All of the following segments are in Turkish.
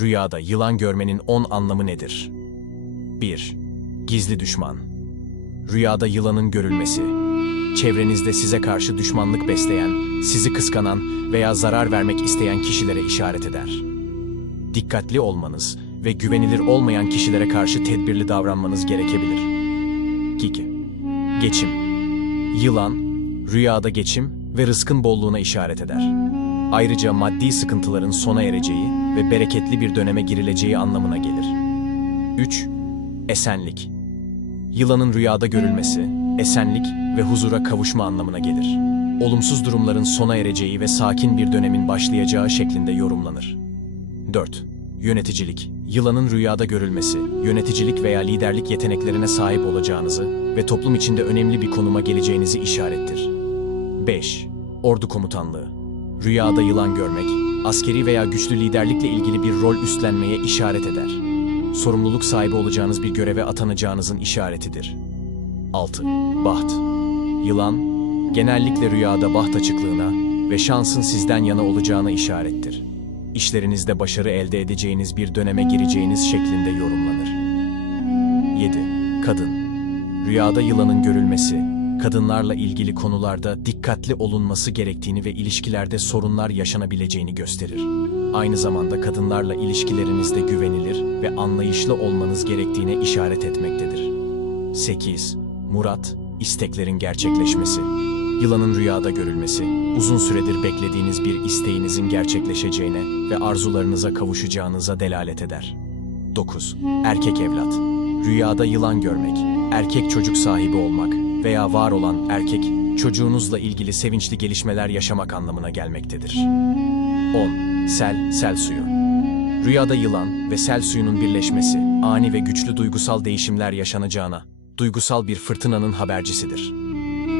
Rüyada yılan görmenin 10 anlamı nedir? 1. Gizli düşman. Rüyada yılanın görülmesi. Çevrenizde size karşı düşmanlık besleyen, sizi kıskanan veya zarar vermek isteyen kişilere işaret eder. Dikkatli olmanız ve güvenilir olmayan kişilere karşı tedbirli davranmanız gerekebilir. 2. Geçim. Yılan, rüyada geçim ve rızkın bolluğuna işaret eder. Ayrıca maddi sıkıntıların sona ereceği ve bereketli bir döneme girileceği anlamına gelir. 3. Esenlik. Yılanın rüyada görülmesi, esenlik ve huzura kavuşma anlamına gelir. Olumsuz durumların sona ereceği ve sakin bir dönemin başlayacağı şeklinde yorumlanır. 4. Yöneticilik. Yılanın rüyada görülmesi, yöneticilik veya liderlik yeteneklerine sahip olacağınızı ve toplum içinde önemli bir konuma geleceğinizi işarettir. 5. Ordu komutanlığı. Rüyada yılan görmek, askeri veya güçlü liderlikle ilgili bir rol üstlenmeye işaret eder. Sorumluluk sahibi olacağınız bir göreve atanacağınızın işaretidir. 6. Baht. Yılan, genellikle rüyada baht açıklığına ve şansın sizden yana olacağına işarettir. İşlerinizde başarı elde edeceğiniz bir döneme gireceğiniz şeklinde yorumlanır. 7. Kadın. Rüyada yılanın görülmesi, kadınlarla ilgili konularda dikkatli olunması gerektiğini ve ilişkilerde sorunlar yaşanabileceğini gösterir. Aynı zamanda kadınlarla ilişkilerinizde güvenilir ve anlayışlı olmanız gerektiğine işaret etmektedir. 8. Murat, isteklerin gerçekleşmesi. Yılanın rüyada görülmesi, uzun süredir beklediğiniz bir isteğinizin gerçekleşeceğine ve arzularınıza kavuşacağınıza delalet eder. 9. Erkek evlat. Rüyada yılan görmek, erkek çocuk sahibi olmak veya var olan erkek çocuğunuzla ilgili sevinçli gelişmeler yaşamak anlamına gelmektedir. 10. Sel, sel suyu. Rüyada yılan ve sel suyunun birleşmesi, ani ve güçlü duygusal değişimler yaşanacağına, duygusal bir fırtınanın habercisidir.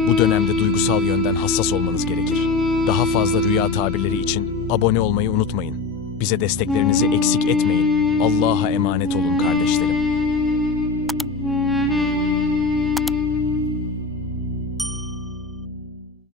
Bu dönemde duygusal yönden hassas olmanız gerekir. Daha fazla rüya tabirleri için abone olmayı unutmayın. Bize desteklerinizi eksik etmeyin. Allah'a emanet olun kardeşlerim.